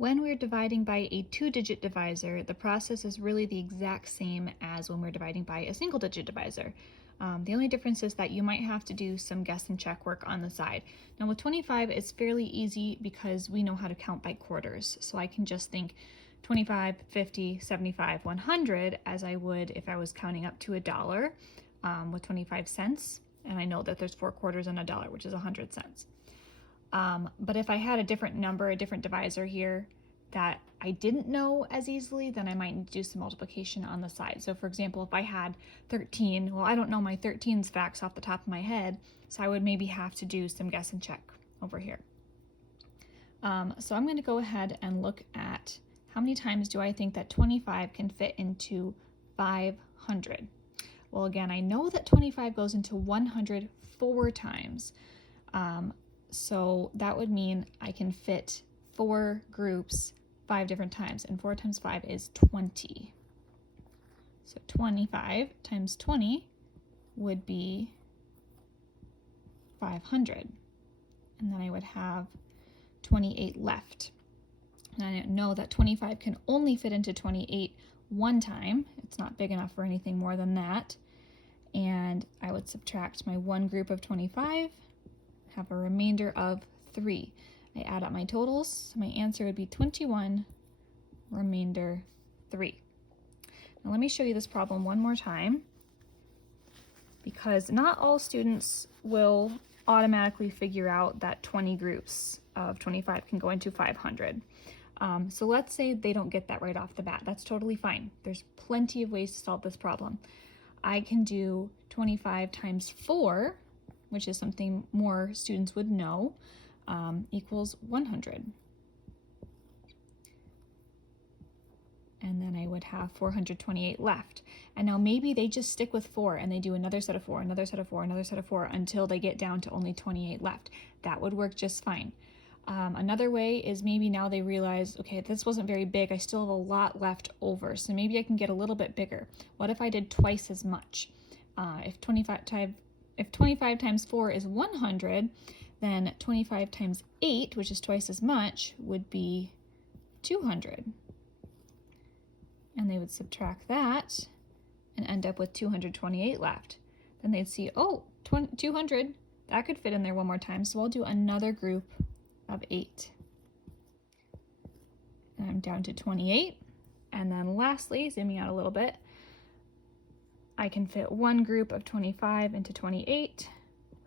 When we're dividing by a two-digit divisor, the process is really the exact same as when we're dividing by a single-digit divisor. The only difference is that you might have to do some guess and check work on the side. Now with 25, it's fairly easy because we know how to count by quarters. So I can just think 25, 50, 75, 100 as I would if I was counting up to $1 with 25 cents. And I know that there's 4 quarters in $1, which is 100 cents. But if I had a different number, a different divisor here that I didn't know as easily, then I might need to do some multiplication on the side. So for example, if I had 13, well, I don't know my 13's facts off the top of my head, so I would maybe have to do some guess and check over here. So I'm going to go ahead and look at how many times do I think that 25 can fit into 500. Well, again, I know that 25 goes into 100 4 times. So that would mean I can fit 4 groups 5 different times, and 4 times 5 is 20. So 25 times 20 would be 500. And then I would have 28 left. And I know that 25 can only fit into 28 one time. It's not big enough for anything more than that. And I would subtract my one group of 25, have a remainder of 3. I add up my totals, so my answer would be 21, remainder 3. Now let me show you this problem one more time, because not all students will automatically figure out that 20 groups of 25 can go into 500. So let's say they don't get that right off the bat. That's totally fine. There's plenty of ways to solve this problem. I can do 25 times 4, which is something more students would know, equals 100. And then I would have 428 left. And now maybe they just stick with 4 and they do another set of 4, another set of 4, another set of 4 until they get down to only 28 left. That would work just fine. Another way is maybe now they realize, okay, this wasn't very big, I still have a lot left over, so maybe I can get a little bit bigger. What if I did twice as much? If 25 times 4 is 100, then 25 times 8, which is twice as much, would be 200. And they would subtract that and end up with 228 left. Then they'd see, oh, 200, that could fit in there one more time, so I'll do another group of 8. And I'm down to 28. And then lastly, zooming out a little bit, I can fit one group of 25 into 28,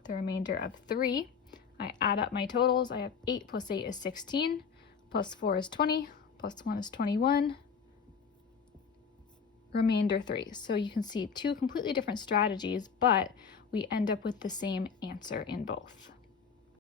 the remainder of 3. I add up my totals. I have 8 plus 8 is 16, plus 4 is 20, plus 1 is 21, remainder 3. So you can see 2 completely different strategies, but we end up with the same answer in both.